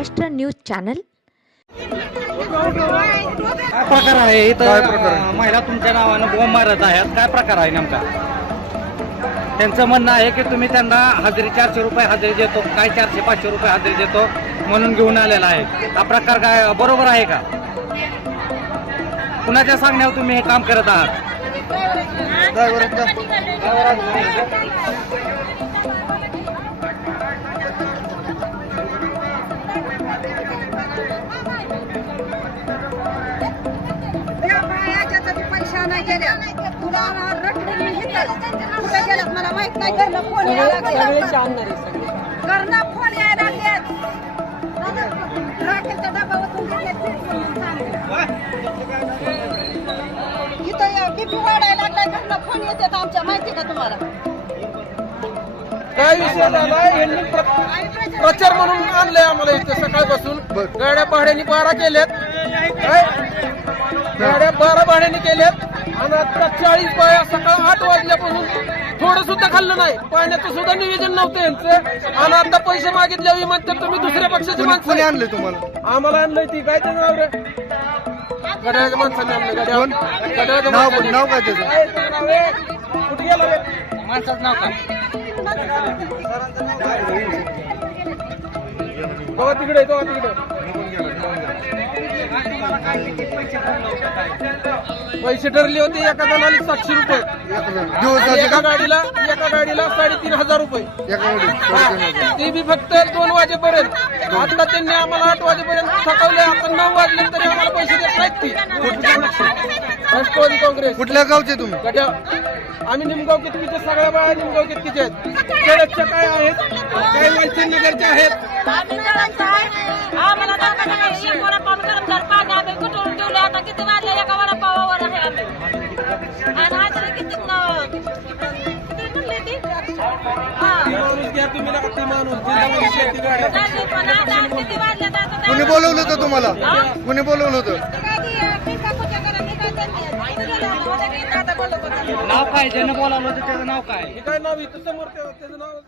News channel. काय प्रकार आहे इथं? महिला तुमच्या नावानं बॉम्ब मारत आहेत. काय प्रकार आहे नेमका? त्यांचं म्हणणं आहे की तुम्ही त्यांना हजेरी चारशे रुपये हजेरी देतो. काय चारशे पाचशे रुपये हजेरी देतो म्हणून घेऊन आलेला आहे. हा प्रकार काय बरोबर आहे का? कुणाच्या सांगण्यावर तुम्ही हे काम करत आहात? तुला मला माहीत नाही घरनं फोन यायला घरनं फोन यायला लागले राखेलचा डबा ओतून घेतले इथं बीपी वाढायला लागलाय घरनं फोन येतात आमच्या माहिती का तुम्हाला? काय विषय झाला यांनी प्र- प्रचार म्हणून आणलंय आम्हाला इथे सकाळपासून. गाड्या भाड्याने बारा केल्यात. गाड्या बारा भाड्याने केल्यात. आणि आता चाळीस बाया सकाळ आठ वाजल्यापासून थोडं सुद्धा खाल्लं नाही. पाण्याचं सुद्धा नियोजन नव्हतं यांचं. आणि आता पैसे मागितल्यावर म्हणतात तुम्ही दुसऱ्या पक्षाची माणसं आणले तुम्हाला? आम्हाला आणलंय ती. काय त्याचं नाव रे? गड्याच्या माणसाने आणलं गड्या गड्याच्या माणसाने. नाव काय त्याचं? काय त्याचं नाव रे? कुठे गेला रे? माणसाचं नाव काय? तेव्हा तिकडे तेव्हा तिकडे. पैसे ठरले होते एका जणाला सातशे रुपये. एका गाडीला एका गाडीला साडेतीन हजार रुपये. ते बी फक्त दोन वाजेपर्यंत. आता त्यांनी आम्हाला आठ वाजेपर्यंत थकवले आता नऊ वाजले तरी आम्हाला पैसे देत नाहीत ती. राष्ट्रवादी काँग्रेस. कुठल्या गावचे तुम्ही? आम्ही निमगाव कितकीचे सगळ्या बाया निमगाव कितकीचे आहेत? काय आहेत? काही वैसे नगरच्या आहेत? हा. कुणी बोलवलं होतं तुम्हाला? कुणी बोलवलं होतं? नाव काय? ज्यानं बोलावलं होतं त्याचं नाव काय? काय नाव इथं समोर त्याचं नाव